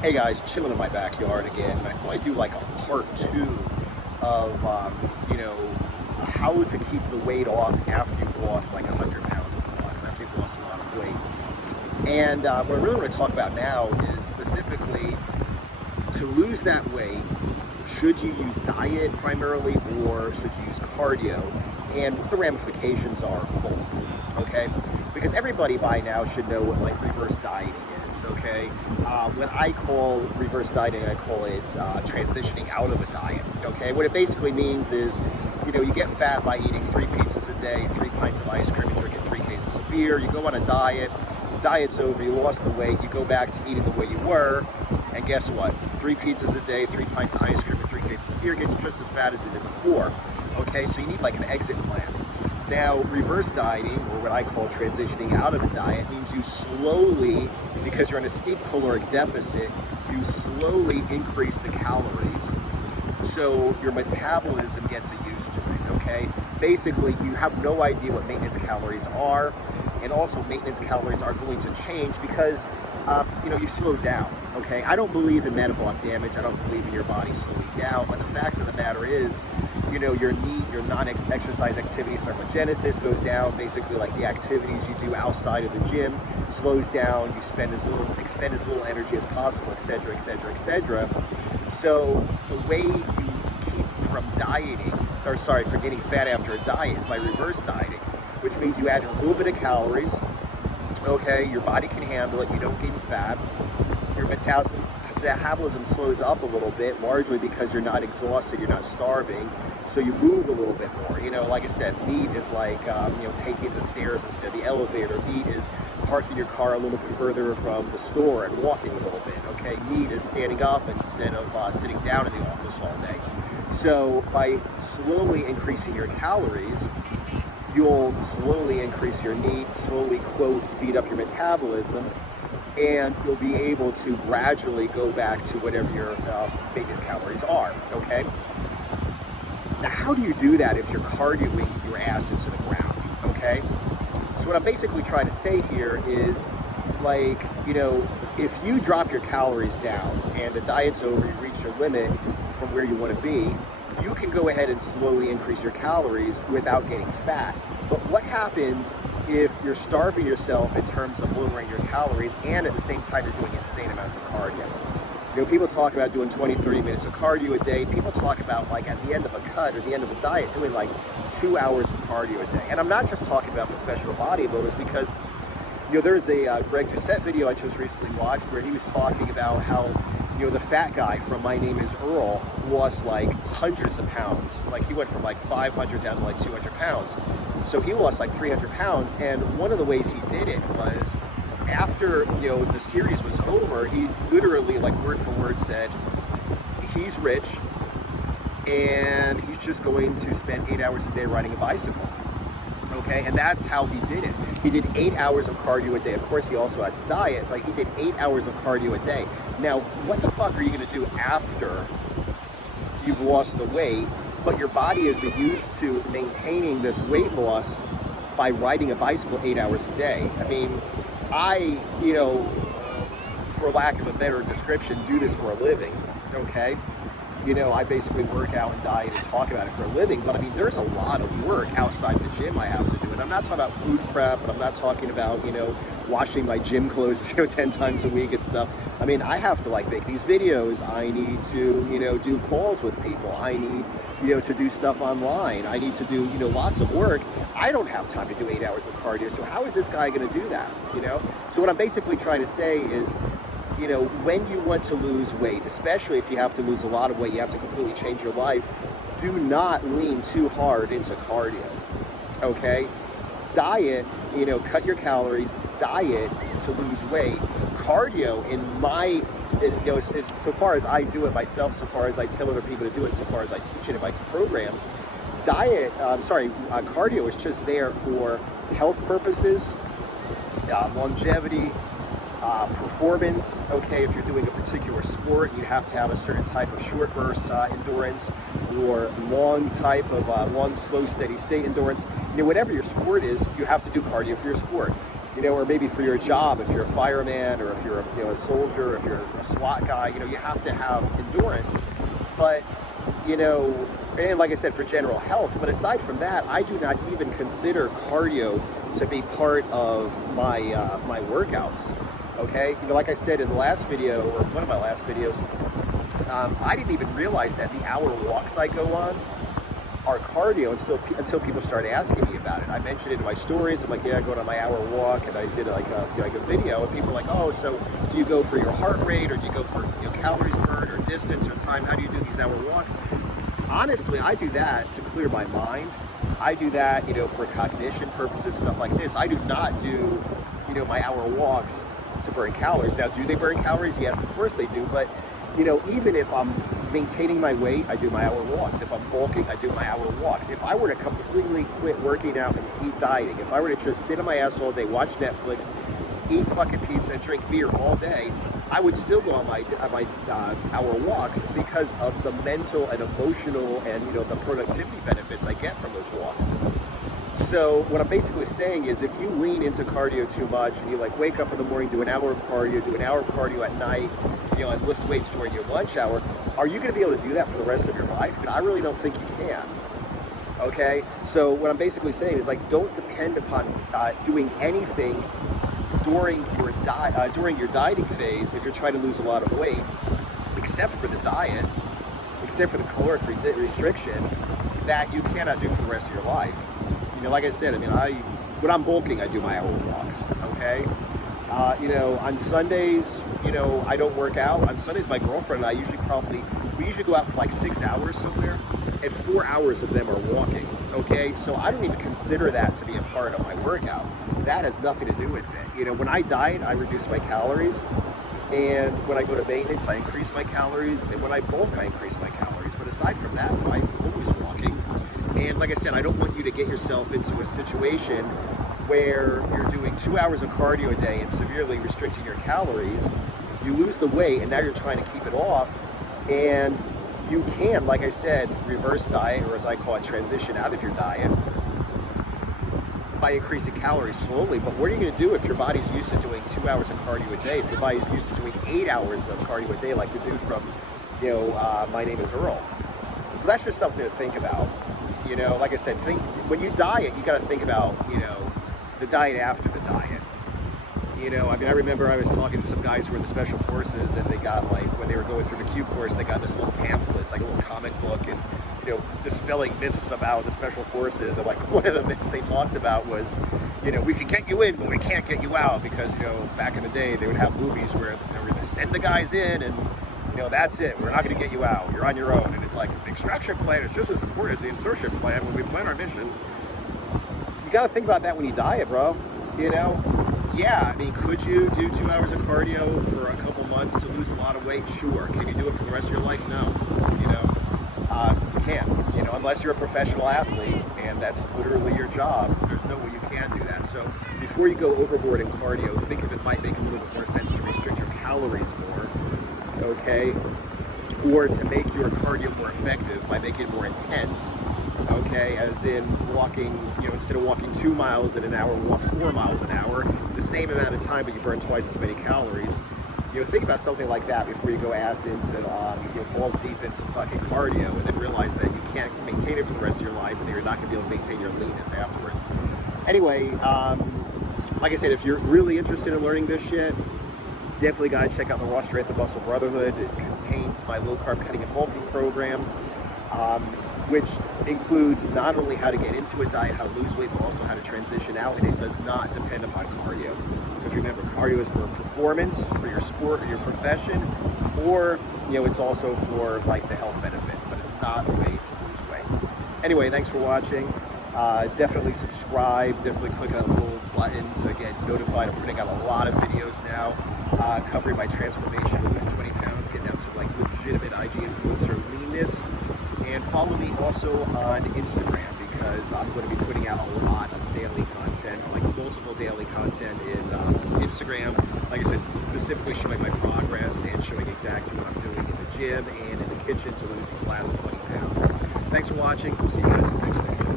Hey guys, chilling in my backyard again. And I thought I'd do like a part two of, how to keep the weight off after you've lost like 100 pounds plus, after you've lost a lot of weight. And what I really want to talk about now is specifically to lose that weight, should you use diet primarily or should you use cardio? And what the ramifications are of both, okay? Because everybody by now should know what like reverse dieting is, okay? When I call reverse dieting, I call it transitioning out of a diet, okay? What it basically means is, you get fat by eating 3 pizzas a day, 3 pints of ice cream, and drinking 3 cases of beer. You go on a diet, diet's over, you lost the weight, you go back to eating the way you were, and guess what? 3 pizzas a day, 3 pints of ice cream, and 3 cases of beer gets just as fat as it did before. Okay, so you need like an exit plan. Now, reverse dieting, or what I call transitioning out of a diet, means you slowly, because you're in a steep caloric deficit, you slowly increase the calories so your metabolism gets used to it, okay? Basically, you have no idea what maintenance calories are, and also maintenance calories are going to change because, you slow down, okay? I don't believe in metabolic damage. I don't believe in your body slowing down, but the fact of the matter is, your NEAT, your non-exercise activity thermogenesis goes down. Basically, like the activities you do outside of the gym slows down. You expend as little energy as possible, etc., etc., etc. So the way you keep from from getting fat after a diet is by reverse dieting, which means you add a little bit of calories. Okay, your body can handle it. You don't gain fat. Your metabolism slows up a little bit, largely because you're not exhausted, you're not starving, so you move a little bit more. Like I said, NEAT is like, taking the stairs instead of the elevator. NEAT is parking your car a little bit further from the store and walking a little bit, okay? NEAT is standing up instead of sitting down in the office all day. So by slowly increasing your calories, you'll slowly increase your NEAT, slowly, quote, speed up your metabolism, and you'll be able to gradually go back to whatever your maintenance calories are, okay? Now, how do you do that if you're cardioing your ass into the ground, okay? So what I'm basically trying to say here is, if you drop your calories down and the diet's over, you reach your limit from where you want to be, you can go ahead and slowly increase your calories without getting fat. But what happens if you're starving yourself in terms of lowering your calories and at the same time you're doing insane amounts of cardio? People talk about doing 20, 30 minutes of cardio a day. People talk about at the end of a cut or the end of a diet doing 2 hours of cardio a day. And I'm not just talking about professional bodybuilders because, there's a Greg Doucette video I just recently watched where he was talking about how, the fat guy from My Name is Earl lost hundreds of pounds. He went from 500 down to 200 pounds. So he lost 300 pounds. And one of the ways he did it was after, the series was over, he literally word for word said, he's rich and he's just going to spend 8 hours a day riding a bicycle. Okay, and that's how he did it. He did 8 hours of cardio a day. Of course, he also had to diet, but he did 8 hours of cardio a day. Now, what the fuck are you going to do after you've lost the weight, but your body is used to maintaining this weight loss by riding a bicycle 8 hours a day? I mean, for lack of a better description, do this for a living, okay? I basically work out and diet and talk about it for a living, but I mean, there's a lot of work outside the gym I have to do. And I'm not talking about food prep, and I'm not talking about, washing my gym clothes, 10 times a week and stuff. I mean, I have to make these videos. I need to, do calls with people. I need, to do stuff online. I need to do, lots of work. I don't have time to do 8 hours of cardio. So how is this guy going to do that? So what I'm basically trying to say is, when you want to lose weight, especially if you have to lose a lot of weight, you have to completely change your life, do not lean too hard into cardio, okay? Diet, cut your calories, diet to lose weight. Cardio, so far as I do it myself, so far as I tell other people to do it, so far as I teach it in my programs, cardio is just there for health purposes, longevity, performance. Okay, if you're doing a particular sport, you have to have a certain type of short burst endurance or long slow steady state endurance. Whatever your sport is, you have to do cardio for your sport. you know, or maybe for your job, if you're a fireman or if you're a soldier, if you're a SWAT guy, you know, you have to have endurance. But, you know, and like I said, for general health. But aside from that, I do not even consider cardio to be part of my my workouts. Okay, you know, like I said in the last video, or one of my last videos, I didn't even realize that the hour walks I go on are cardio until people started asking me about it. I mentioned it in my stories. I'm like, yeah, I go on my hour walk, and I did like a video, and people are like, oh, so do you go for your heart rate, or do you go for, you know, calories burned, or distance, or time? How do you do these hour walks? Honestly, I do that to clear my mind. I do that, you know, for cognition purposes, stuff like this. I do not do, you know, my hour walks to burn calories. Now, do they burn calories? Yes, of course they do. But, you know, even if I'm maintaining my weight, I do my hour walks. If I'm bulking, I do my hour walks. If I were to completely quit working out and eat dieting, if I were to just sit on my ass all day, watch Netflix, eat fucking pizza, and drink beer all day, I would still go on my hour walks because of the mental and emotional and, you know, the productivity benefits I get from those walks. So what I'm basically saying is, if you lean into cardio too much and you like wake up in the morning, do an hour of cardio, do an hour of cardio at night, you know, and lift weights during your lunch hour, are you going to be able to do that for the rest of your life? And I really don't think you can. Okay, so what I'm basically saying is, like, don't depend upon doing anything during your dieting phase if you're trying to lose a lot of weight, except for the diet, except for the caloric restriction that you cannot do for the rest of your life. You know, like I said, I mean, when I'm bulking, I do my hour walks, okay? You know, on Sundays, you know, I don't work out. On Sundays, my girlfriend and I we usually go out for like 6 hours somewhere, and 4 hours of them are walking, okay? So I don't even consider that to be a part of my workout. That has nothing to do with it. You know, when I diet, I reduce my calories, and when I go to maintenance, I increase my calories, and when I bulk, I increase my calories. But aside from that, I'm always walking. And like I said, I don't want you to get yourself into a situation where you're doing 2 hours of cardio a day and severely restricting your calories. You lose the weight, and now you're trying to keep it off. And you can, like I said, reverse diet, or as I call it, transition out of your diet by increasing calories slowly. But what are you going to do if your body's used to doing 2 hours of cardio a day? If your body's used to doing 8 hours of cardio a day, like the dude from, you know, My Name is Earl. So that's just something to think about. You know, like I said, when you diet, you got to think about, you know, the diet after the diet. You know, I mean, I remember I was talking to some guys who were in the Special Forces, and they got, like, when they were going through the Q course, they got this little pamphlet, it's like a little comic book, and, you know, dispelling myths about the Special Forces. And, like, one of the myths they talked about was, you know, we can get you in, but we can't get you out, because, you know, back in the day, they would have movies where they were going to send the guys in, and, you know, that's it. We're not going to get you out. You're on your own. And it's like, the extraction plan is just as important as the insertion plan when we plan our missions. You got to think about that when you diet, bro. You know? Yeah, I mean, could you do 2 hours of cardio for a couple months to lose a lot of weight? Sure. Can you do it for the rest of your life? No. You know? You can't. You know, unless you're a professional athlete, and that's literally your job. There's no way you can do that. So before you go overboard in cardio, think if it might make a little bit more sense to restrict your calories more. Okay, or to make your cardio more effective by making it more intense. Okay, as in walking, you know, instead of walking 2 miles in an hour, walk 4 miles an hour, the same amount of time, but you burn twice as many calories. You know, think about something like that before you go ass into, you know, balls deep into fucking cardio, and then realize that you can't maintain it for the rest of your life, and that you're not going to be able to maintain your leanness afterwards. Anyway, like I said, if you're really interested in learning this shit, definitely got to check out the Raw Strength and Muscle Brotherhood. It contains my low-carb cutting and bulking program, which includes not only how to get into a diet, how to lose weight, but also how to transition out, and it does not depend upon cardio. Because remember, cardio is for performance, for your sport or your profession, or, you know, it's also for, like, the health benefits, but it's not a way to lose weight. Anyway, thanks for watching. Definitely subscribe, definitely click on the little button to get notified. I'm putting out a lot of videos now covering my transformation to lose 20 pounds, get down to, like, legitimate IG influencer leanness. And follow me also on Instagram, because I'm going to be putting out a lot of daily content, like multiple daily content in Instagram. Like I said, specifically showing my progress and showing exactly what I'm doing in the gym and in the kitchen to lose these last 20 pounds. Thanks for watching. See you guys in the next video.